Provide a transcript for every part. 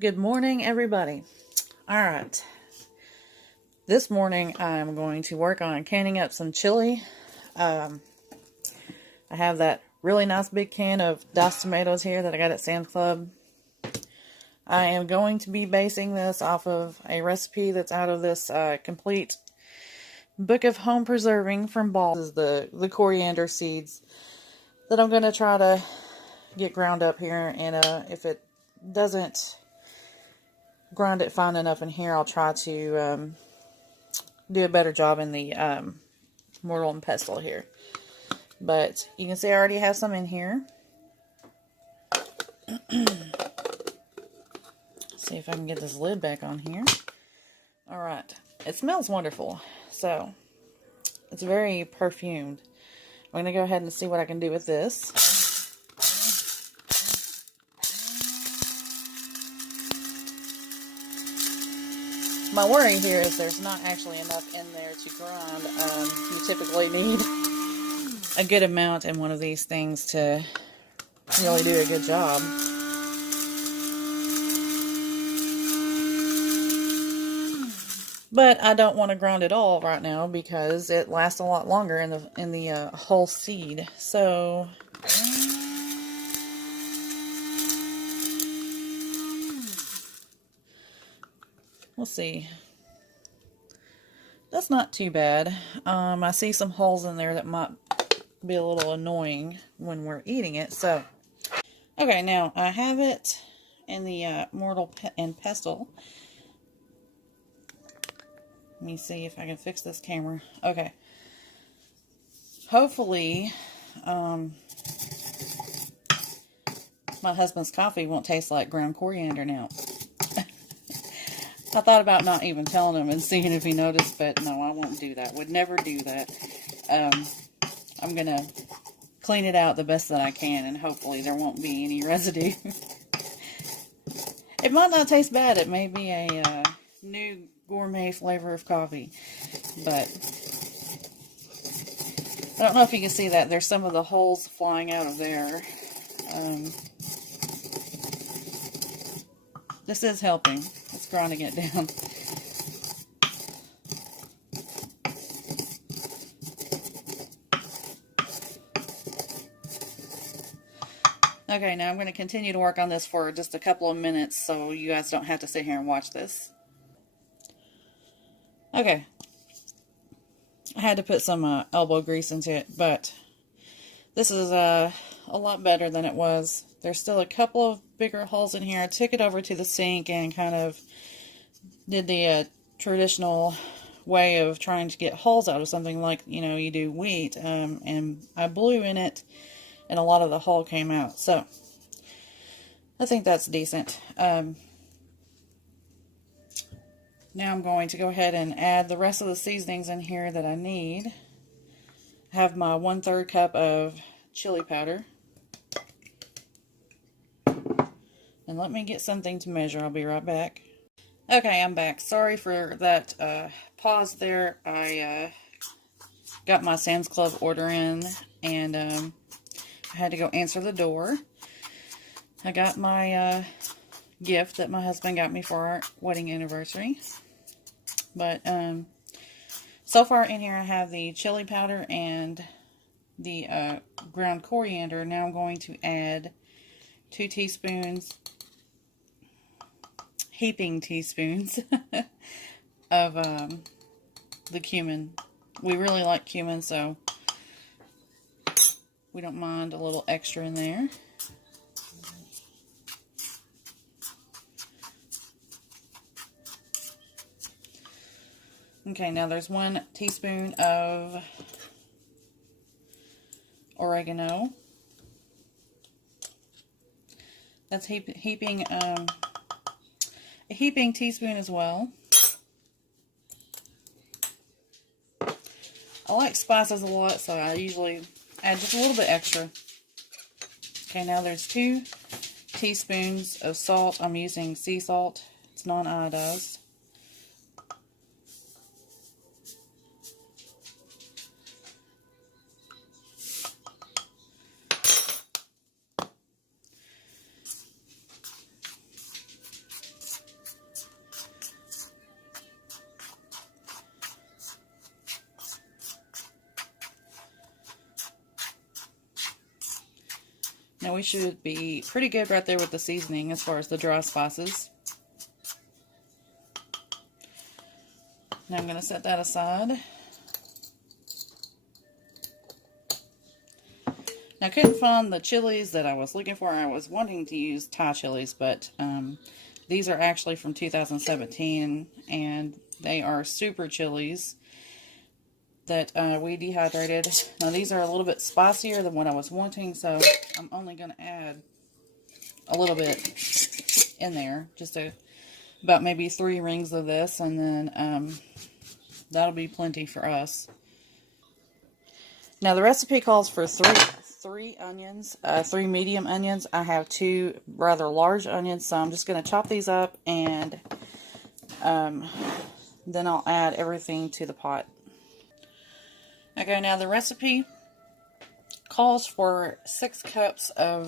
Good morning, everybody. All right. This morning, I'm going to work on canning up some chili. I have that really nice big can of diced tomatoes here that I got at Sam's Club. I am going to be basing this off of a recipe that's out of this complete book of home preserving from Ball. This is the coriander seeds that I'm going to try to get ground up here. And if it doesn't grind it fine enough in here, I'll try to do a better job in the mortar and pestle here. But you can see I already have some in here. See if I can get this lid back on here. Alright, it smells wonderful, so it's very perfumed. I'm going to go ahead and see what I can do with this. My worry here is there's not actually enough in there to grind. You typically need a good amount in one of these things to really do a good job. But I don't want to grind it all right now because it lasts a lot longer in the whole seed. So we'll see. That's not too bad. I see some holes in there that might be a little annoying when we're eating it. So, okay, now I have it in the mortar and pestle. Let me see if I can fix this camera. Okay. Hopefully, my husband's coffee won't taste like ground coriander now. I thought about not even telling him and seeing if he noticed, but no, I won't do that. Would never do that. I'm going to clean it out the best that I can, and hopefully there won't be any residue. It might not taste bad. It may be a new gourmet flavor of coffee, but I don't know if you can see that. There's some of the holes flying out of there. This is helping. It's grinding it down. Okay, now I'm going to continue to work on this for just a couple of minutes so you guys don't have to sit here and watch this. Okay. I had to put some elbow grease into it, but this is a lot better than it was. There's still a couple of bigger holes in here. I took it over to the sink and kind of did the traditional way of trying to get holes out of something like, you know, you do wheat. And I blew in it, and a lot of the hole came out. So, I think that's decent. Now I'm going to go ahead and add the rest of the seasonings in here that I need. I have my 1/3 cup of chili powder. And let me get something to measure. I'll be right back. Okay, I'm back. Sorry for that pause there. I got my Sam's Club order in, and I had to go answer the door. I got my gift that my husband got me for our wedding anniversary. But so far in here I have the chili powder and the ground coriander. Now I'm going to add 2 teaspoons, heaping teaspoons of the cumin. We really like cumin, so we don't mind a little extra in there. Okay, now there's 1 teaspoon of oregano. That's heaping a heaping teaspoon as well. I like spices a lot, so I usually add just a little bit extra. Okay, now there's 2 teaspoons of salt. I'm using sea salt. It's non-iodized. Now we should be pretty good right there with the seasoning as far as the dry spices. Now I'm going to set that aside. Now I couldn't find the chilies that I was looking for. I was wanting to use Thai chilies, but these are actually from 2017, and they are super chilies that we dehydrated. Now these are a little bit spicier than what I was wanting, so I'm only going to add a little bit in there, just about maybe 3 rings of this, and then that'll be plenty for us. Now the recipe calls for three onions, 3 medium onions. I have 2 rather large onions, so I'm just going to chop these up, and then I'll add everything to the pot. Okay, now the recipe calls for 6 cups of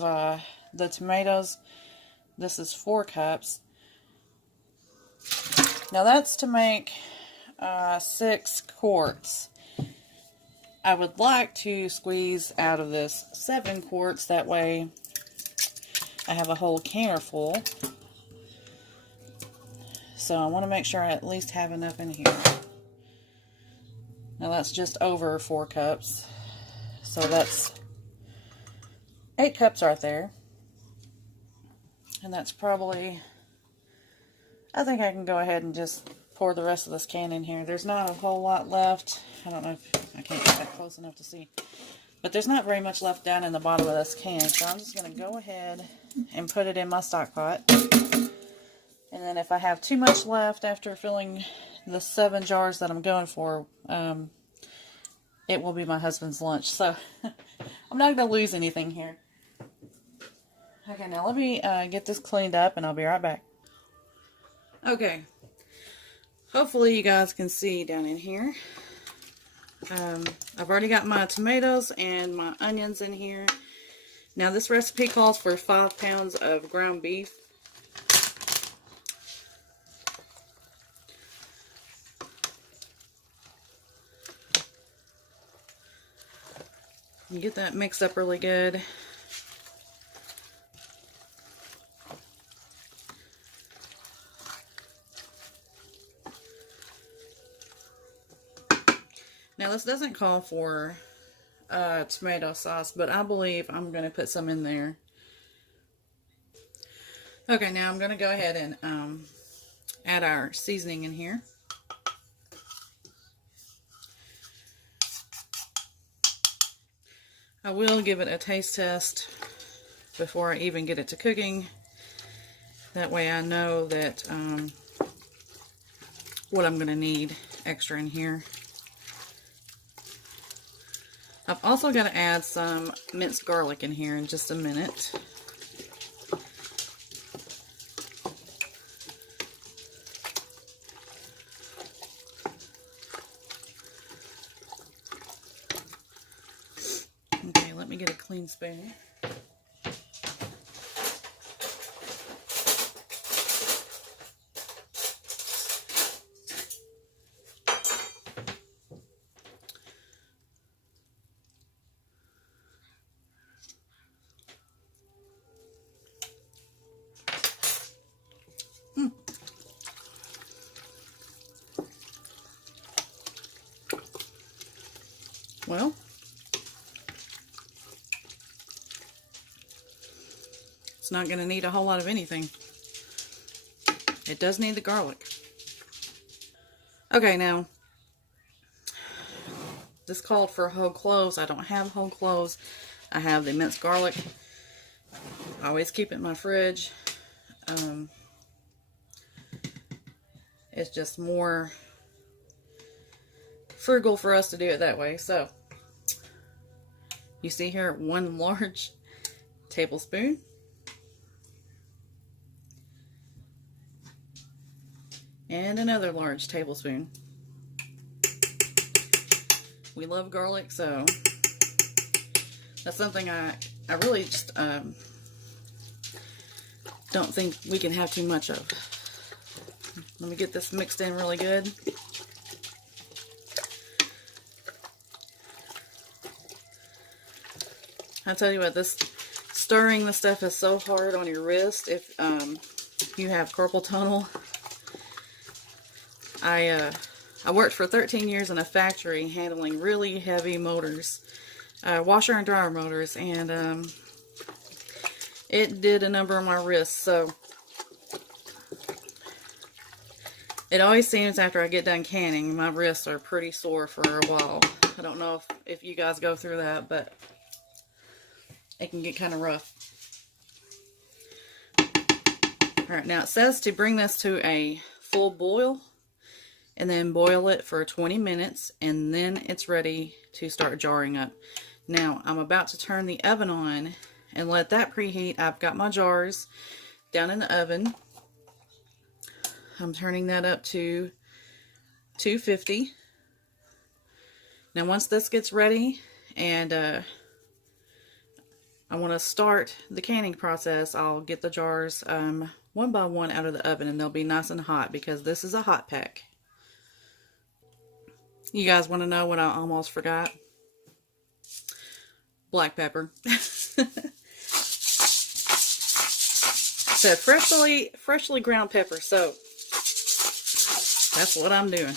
the tomatoes. This is 4 cups. Now that's to make 6 quarts. I would like to squeeze out of this 7 quarts. That way I have a whole can full. So I want to make sure I at least have enough in here. Now that's just over 4 cups. So that's 8 cups right there. And that's probably, I think I can go ahead and just pour the rest of this can in here. There's not a whole lot left. I don't know if I can't get that close enough to see. But there's not very much left down in the bottom of this can. So I'm just going to go ahead and put it in my stock pot. And then if I have too much left after filling the 7 jars that I'm going for, it will be my husband's lunch. So I'm not going to lose anything here. Okay, now let me get this cleaned up and I'll be right back. Okay. Hopefully you guys can see down in here. I've already got my tomatoes and my onions in here. Now this recipe calls for 5 pounds of ground beef. You get that mixed up really good. Now this doesn't call for tomato sauce, but I believe I'm going to put some in there. Okay, now I'm going to go ahead and add our seasoning in here. I will give it a taste test before I even get it to cooking. That way I know that what I'm going to need extra in here. I've also got to add some minced garlic in here in just a minute. Okay, let me get a clean spoon. Well, it's not going to need a whole lot of anything. It does need the garlic. Okay, now, this called for whole cloves. I don't have whole cloves. I have the minced garlic. I always keep it in my fridge. It's just more frugal for us to do it that way. So, you see here 1 large tablespoon. And another large tablespoon. We love garlic, so that's something I really just don't think we can have too much of. Let me get this mixed in really good. I tell you what, this stirring the stuff is so hard on your wrist if you have carpal tunnel. I worked for 13 years in a factory handling really heavy motors, washer and dryer motors, and it did a number on my wrists. So it always seems after I get done canning, my wrists are pretty sore for a while. I don't know if you guys go through that, but it can get kind of rough. Alright, now it says to bring this to a full boil and then boil it for 20 minutes and then it's ready to start jarring up. Now I'm about to turn the oven on and let that preheat. I've got my jars down in the oven. I'm turning that up to 250. Now once this gets ready and I want to start the canning process, I'll get the jars one by one out of the oven and they'll be nice and hot because this is a hot pack. You guys want to know what I almost forgot? Black pepper. Said freshly ground pepper, so that's what I'm doing.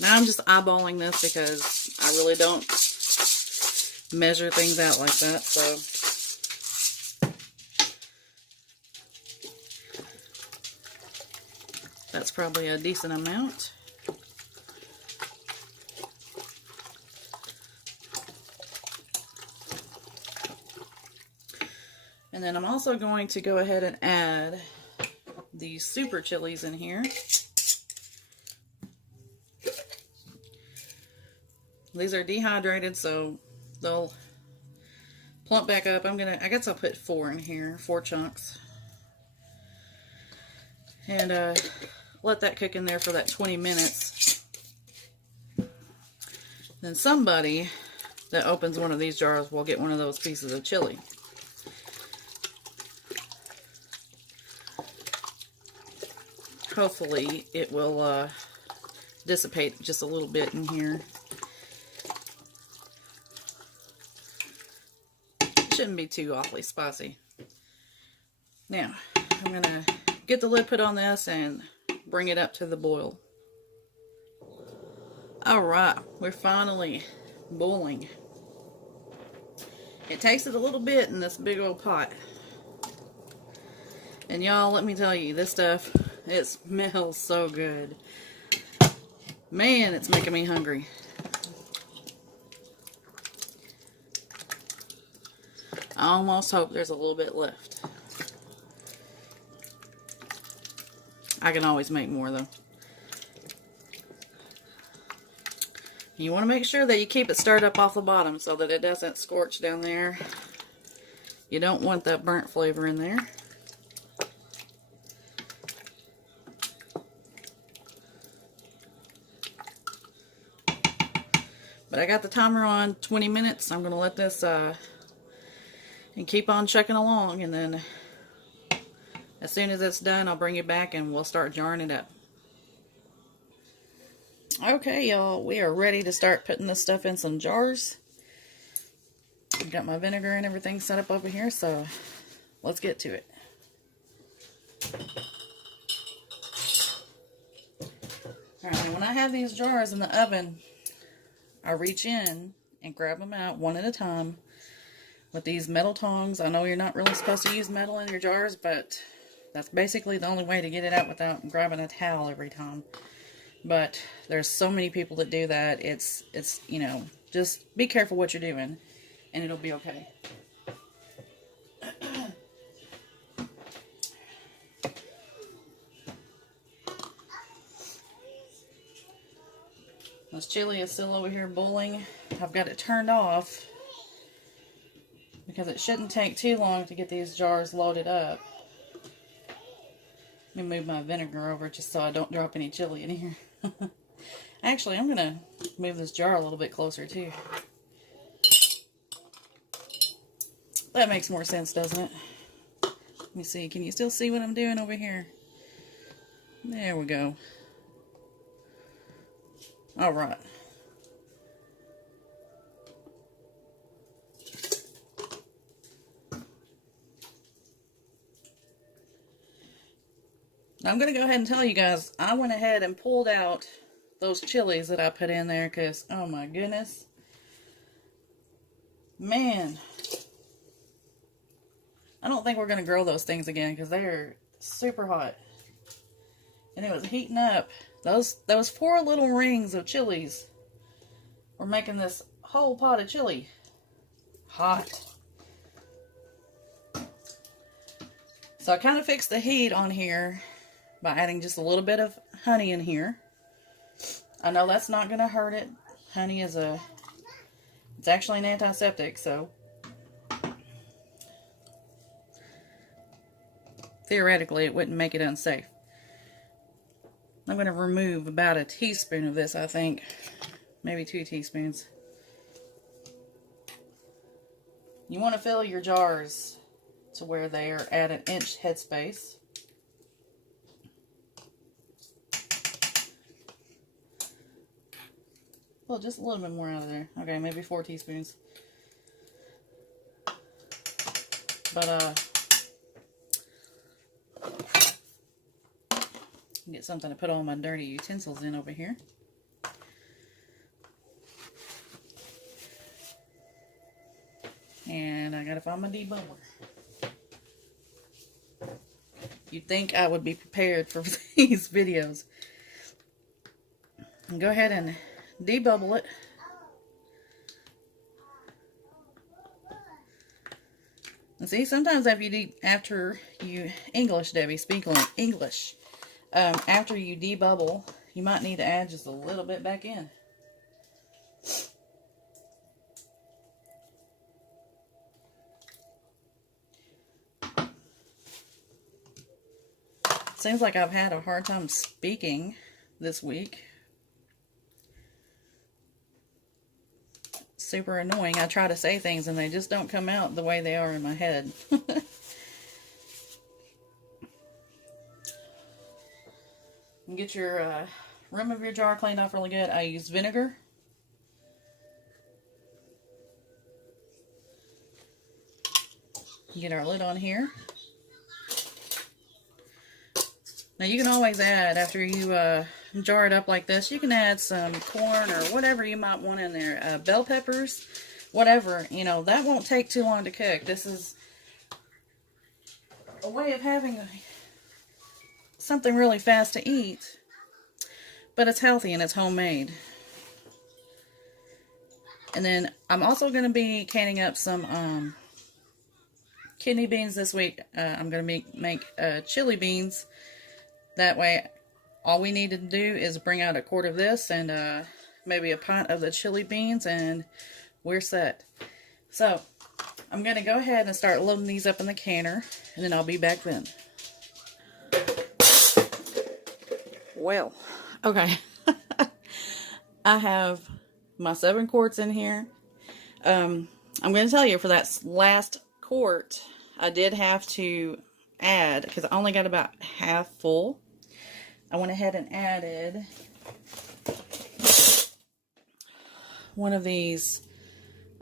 Now I'm just eyeballing this because I really don't measure things out like that, so that's probably a decent amount. And then I'm also going to go ahead and add these super chilies in here. These are dehydrated, so they'll plump back up. I guess I'll put 4 in here, 4 chunks. And let that cook in there for that 20 minutes. Then somebody that opens one of these jars will get one of those pieces of chili. Hopefully it will dissipate just a little bit in here. Shouldn't be too awfully spicy. Now, I'm going to get the lid put on this and bring it up to the boil. Alright, we're finally boiling. It tasted a little bit in this big old pot. And y'all, let me tell you, this stuff, it smells so good. Man, it's making me hungry. I almost hope there's a little bit left. I can always make more though. You want to make sure that you keep it stirred up off the bottom so that it doesn't scorch down there. You don't want that burnt flavor in there. But I got the timer on 20 minutes. I'm going to let this and keep on checking along, and then as soon as it's done, I'll bring it back and we'll start jarring it up. Okay, y'all, we are ready to start putting this stuff in some jars. I've got my vinegar and everything set up over here, so let's get to it. Alright, when I have these jars in the oven, I reach in and grab them out one at a time with these metal tongs. I know you're not really supposed to use metal in your jars, but that's basically the only way to get it out without grabbing a towel every time. But there's so many people that do that. It's you know, just be careful what you're doing and it'll be okay. This chili is still over here boiling. I've got it turned off because it shouldn't take too long to get these jars loaded up. Let me move my vinegar over just so I don't drop any chili in here. Actually, I'm going to move this jar a little bit closer too. That makes more sense, doesn't it? Let me see. Can you still see what I'm doing over here? There we go. Alright. Now I'm going to go ahead and tell you guys, I went ahead and pulled out those chilies that I put in there because, oh my goodness. Man. I don't think we're going to grill those things again because they're super hot. And it was heating up. Those 4 little rings of chilies were making this whole pot of chili hot. So I kind of fixed the heat on here by adding just a little bit of honey in here. I know that's not going to hurt it. Honey is it's actually an antiseptic, so theoretically it wouldn't make it unsafe. I'm going to remove about a teaspoon of this, I think. Maybe 2 teaspoons. You want to fill your jars to where they are at an inch headspace. Well, just a little bit more out of there. Okay, maybe 4 teaspoons. But, get something to put all my dirty utensils in over here. And I gotta find my debubbler. You'd think I would be prepared for these videos. And go ahead and debubble it. And see, sometimes after you English, Debbie, speak English. After you debubble, you might need to add just a little bit back in. Seems like I've had a hard time speaking this week. Super annoying. I try to say things and they just don't come out the way they are in my head. Get your rim of your jar cleaned off really good. I use vinegar. Get our lid on here. Now you can always add, after you jar it up like this, you can add some corn or whatever you might want in there. Bell peppers, whatever. You know, that won't take too long to cook. This is a way of having something really fast to eat, but it's healthy and it's homemade. And then I'm also going to be canning up some kidney beans this week. I'm going to make chili beans. That way, all we need to do is bring out a quart of this and maybe a pint of the chili beans, and we're set. So, I'm going to go ahead and start loading these up in the canner, and then I'll be back then. Well, okay. I have my 7 quarts in here. I'm going to tell you, for that last quart, I did have to add, because I only got about half full. I went ahead and added one of these,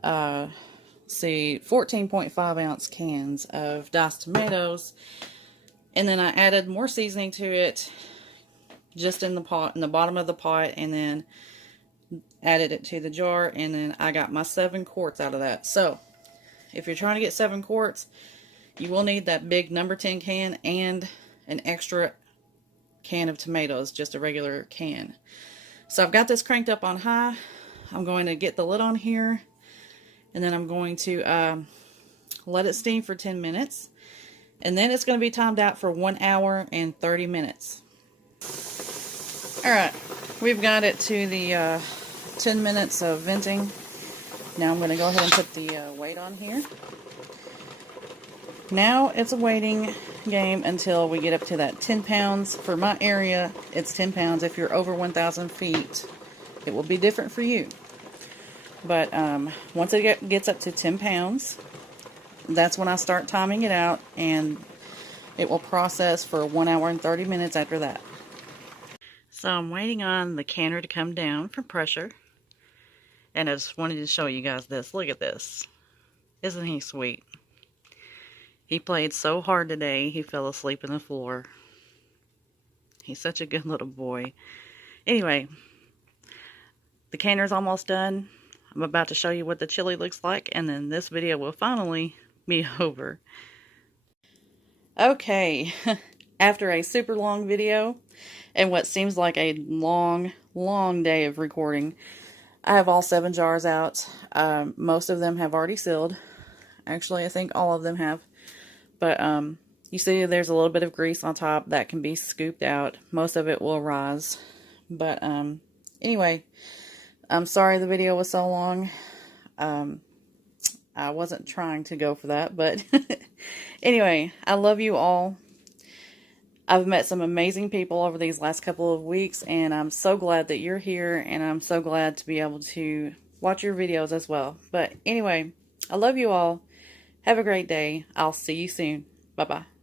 14.5 ounce cans of diced tomatoes, and then I added more seasoning to it, just in the pot, in the bottom of the pot, and then added it to the jar, and then I got my 7 quarts out of that. So, if you're trying to get 7 quarts, you will need that big number 10 can and an extra can of tomatoes, just a regular can. So I've got this cranked up on high. I'm going to get the lid on here, and then I'm going to let it steam for 10 minutes, and then it's going to be timed out for 1 hour and 30 minutes. Alright, we've got it to the 10 minutes of venting. Now I'm going to go ahead and put the weight on here. Now it's a waiting game until we get up to that 10 pounds. For my area, it's 10 pounds. If you're over 1,000 feet, it will be different for you. But once it gets up to 10 pounds, that's when I start timing it out, and it will process for 1 hour and 30 minutes after that. So I'm waiting on the canner to come down from pressure, and I just wanted to show you guys this. Look at this. Isn't he sweet? He played so hard today, he fell asleep on the floor. He's such a good little boy. Anyway, the canner's almost done. I'm about to show you what the chili looks like, and then this video will finally be over. Okay, after a super long video and what seems like a long day of recording, I have all 7 jars out. Most of them have already sealed. Actually, I think all of them have. But you see there's a little bit of grease on top that can be scooped out. Most of it will rise. But anyway, I'm sorry the video was so long. I wasn't trying to go for that, but anyway, I love you all. I've met some amazing people over these last couple of weeks, and I'm so glad that you're here, and I'm so glad to be able to watch your videos as well. But anyway, I love you all. Have a great day. I'll see you soon. Bye-bye.